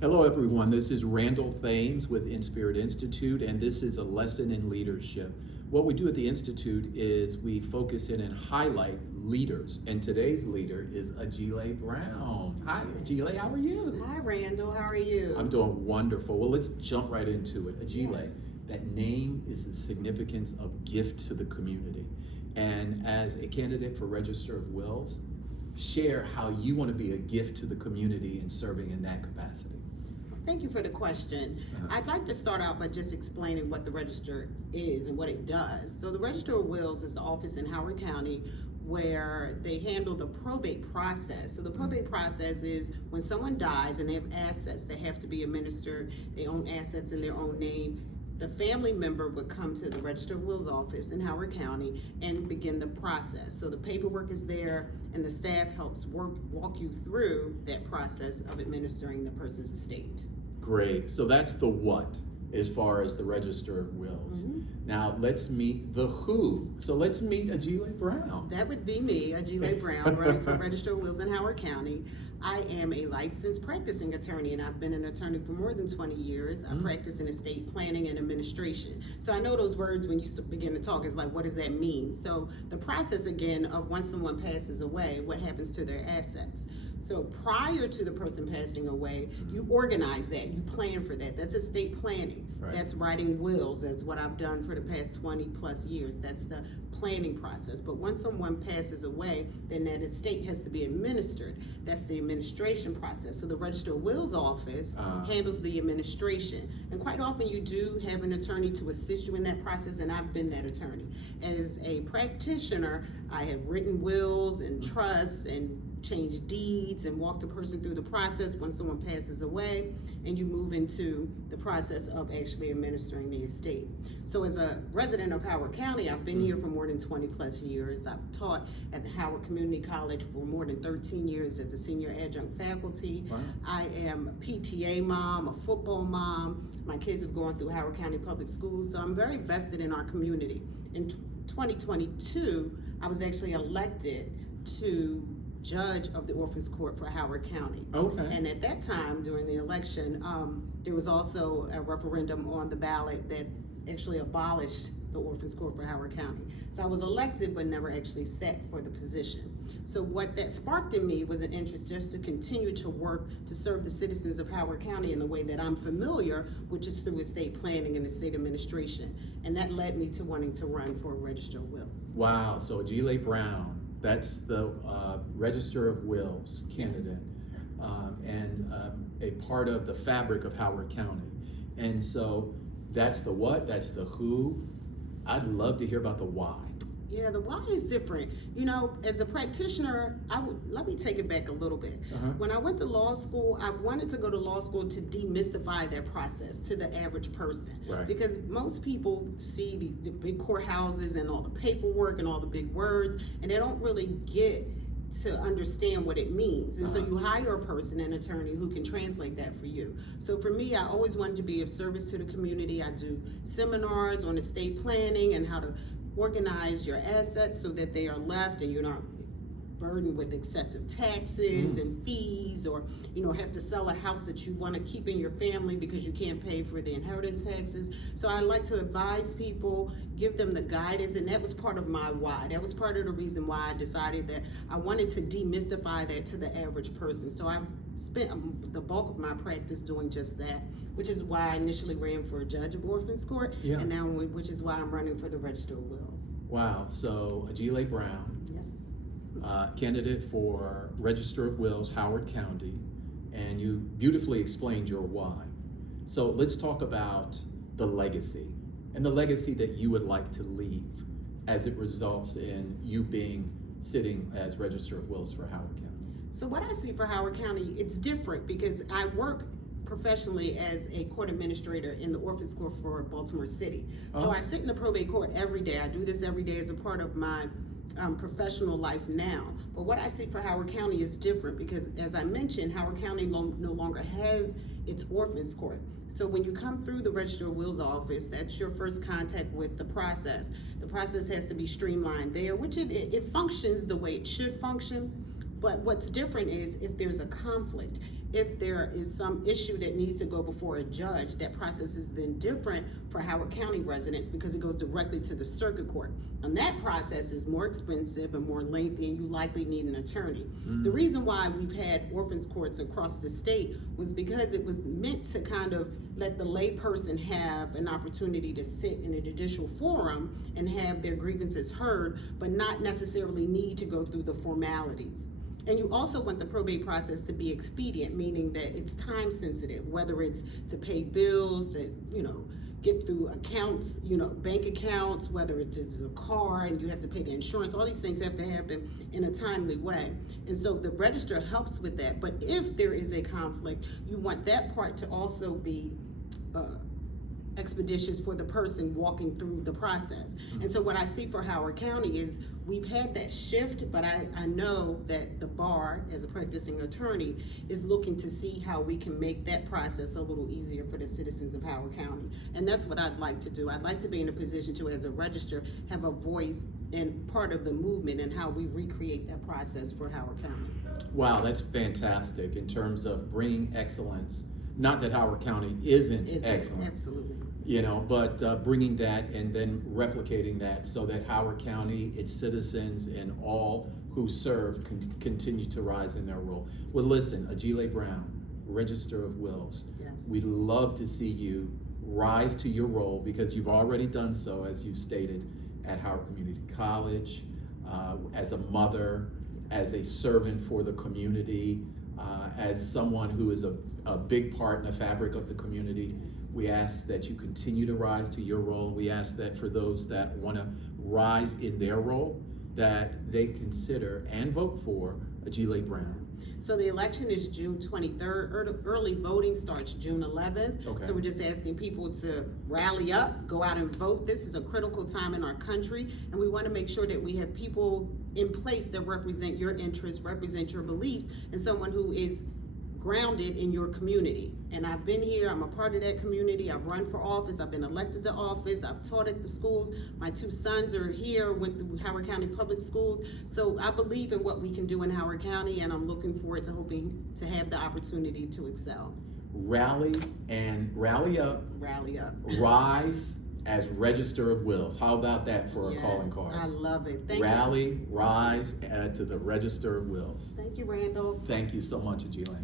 Hello, everyone. This is Randall Thames with Inspirit Institute, and this is a lesson in leadership. What we do at the Institute is we focus in and highlight leaders, and today's leader is Ajile Brown. Hi, Ajile. How are you? Hi, Randall. How are you? I'm doing wonderful. Well, let's jump right into it. Ajile, Yes. that name is the significance of gift to the community. And as a candidate for Register of Wills, share how you want to be a gift to the community and serving in that capacity. Thank you for the question. I'd like to start out by just explaining what the Register is and what it does. So the Register of Wills is the office in Howard County where they handle the probate process. So the probate process is when someone dies and they have assets that have to be administered, they own assets in their own name, the family member would come to the Register of Wills office in Howard County and begin the process. So the paperwork is there and the staff helps walk you through that process of administering the person's estate. Great. So that's the what as far as the Register of Wills. Now let's meet the who. So let's meet Ajile Brown. That would be me, Ajile Brown, running for Register of Wills in Howard County. I am a licensed practicing attorney, and I've been an attorney for more than 20 years. I practice in estate planning and administration. So I know those words when you begin to talk is like, what does that mean? So the process again of once someone passes away, what happens to their assets? So prior to the person passing away, you organize that, you plan for that. That's estate planning. Right. That's writing wills. That's what I've done for the past 20 plus years. That's the planning process. But once someone passes away, then that estate has to be administered. That's the administration process. So the Register of Wills office handles the administration. And quite often you do have an attorney to assist you in that process, and I've been that attorney. As a practitioner, I have written wills and trusts and change deeds and walk the person through the process when someone passes away, and you move into the process of actually administering the estate. So as a resident of Howard County, I've been here for more than 20 plus years. I've taught at the Howard Community College for more than 13 years as a senior adjunct faculty. Wow. I am a PTA mom, a football mom. My kids have gone through Howard County Public Schools, so I'm very vested in our community. In 2022, I was actually elected to judge of the Orphans Court for Howard County. Okay. And at that time, during the election, there was also a referendum on the ballot that actually abolished the Orphans Court for Howard County. So I was elected but never actually sat for the position. So what that sparked in me was an interest just to continue to work to serve the citizens of Howard County in the way that I'm familiar, which is through estate planning and estate administration. And that led me to wanting to run for Register of Wills. Wow. So Ajile Brown, that's the Register of Wills candidate, and a part of the fabric of Howard County. And so that's the what, that's the who. I'd love to hear about the why. Yeah, the why is different. You know, as a practitioner, let me take it back a little bit. When I went to law school, I wanted to go to law school to demystify that process to the average person. Right. Because most people see the big courthouses and all the paperwork and all the big words, and they don't really get to understand what it means. And so you hire a person, an attorney, who can translate that for you. So for me, I always wanted to be of service to the community. I do seminars on estate planning and how to organize your assets so that they are left and you're not burdened with excessive taxes and fees, or have to sell a house that you want to keep in your family because you can't pay for the inheritance taxes. So I like to advise people, give them the guidance, and that was part of my why. That was part of the reason why I decided that I wanted to demystify that to the average person. So I spent the bulk of my practice doing just that, which is why I initially ran for a judge of Orphans Court, and now which is why I'm running for the Register of Wills. Wow. So Ajile Brown, candidate for Register of Wills, Howard County, and you beautifully explained your why. So let's talk about the legacy and the legacy that you would like to leave as it results in you sitting as Register of Wills for Howard County. So what I see for Howard County, it's different because I work professionally as a court administrator in the Orphans Court for Baltimore City. So I sit in the probate court every day. I do this every day as a part of my professional life now. But what I see for Howard County is different because, as I mentioned, Howard County no longer has its Orphans Court. So when you come through the Register of Wills office, that's your first contact with the process. The process has to be streamlined there, which it functions the way it should function. But what's different is if there's a conflict. if there is some issue that needs to go before a judge, that process is then different for Howard County residents because it goes directly to the circuit court. And that process is more expensive and more lengthy, and you likely need an attorney. The reason why we've had orphans courts across the state was because it was meant to kind of let the lay person have an opportunity to sit in a judicial forum and have their grievances heard, but not necessarily need to go through the formalities. And you also want the probate process to be expedient, meaning that it's time sensitive, whether it's to pay bills, to, get through accounts, bank accounts, whether it's a car and you have to pay the insurance, all these things have to happen in a timely way. And so the register helps with that. But if there is a conflict, you want that part to also be expeditious for the person walking through the process. And so what I see for Howard County is we've had that shift, but I know that the bar, as a practicing attorney, is looking to see how we can make that process a little easier for the citizens of Howard County. And that's what I'd like to do. I'd like to be in a position to, as a register, have a voice and part of the movement and how we recreate that process for Howard County. Wow, that's fantastic in terms of bringing excellence. Not that Howard County isn't excellent. Absolutely. But bringing that and then replicating that so that Howard County, its citizens, and all who serve continue to rise in their role. Well, listen, Ajile Brown, Register of Wills, Yes. we'd love to see you rise to your role because you've already done so, as you've stated, at Howard Community College, as a mother, as a servant for the community, as someone who is a big part in the fabric of the community. We ask that you continue to rise to your role. We ask that for those that want to rise in their role, that they consider and vote for Ajile Brown. So the election is June 23rd. Early voting starts June 11th. Okay. So we're just asking people to rally up, go out and vote. This is a critical time in our country, and we want to make sure that we have people in place that represent your interests, represent your beliefs, and someone who is grounded in your community. And I've been here, I'm a part of that community. I've run for office, I've been elected to office, I've taught at the schools. My two sons are here with the Howard County Public Schools. So I believe in what we can do in Howard County, and I'm looking forward to hoping to have the opportunity to excel. Rally and rally up. Rally up. Rise as Register of Wills. How about that for a Yes, calling card? I love it. Thank you. Rally, rise, add to the Register of Wills. Thank you, Randall. Thank you so much, Ajile.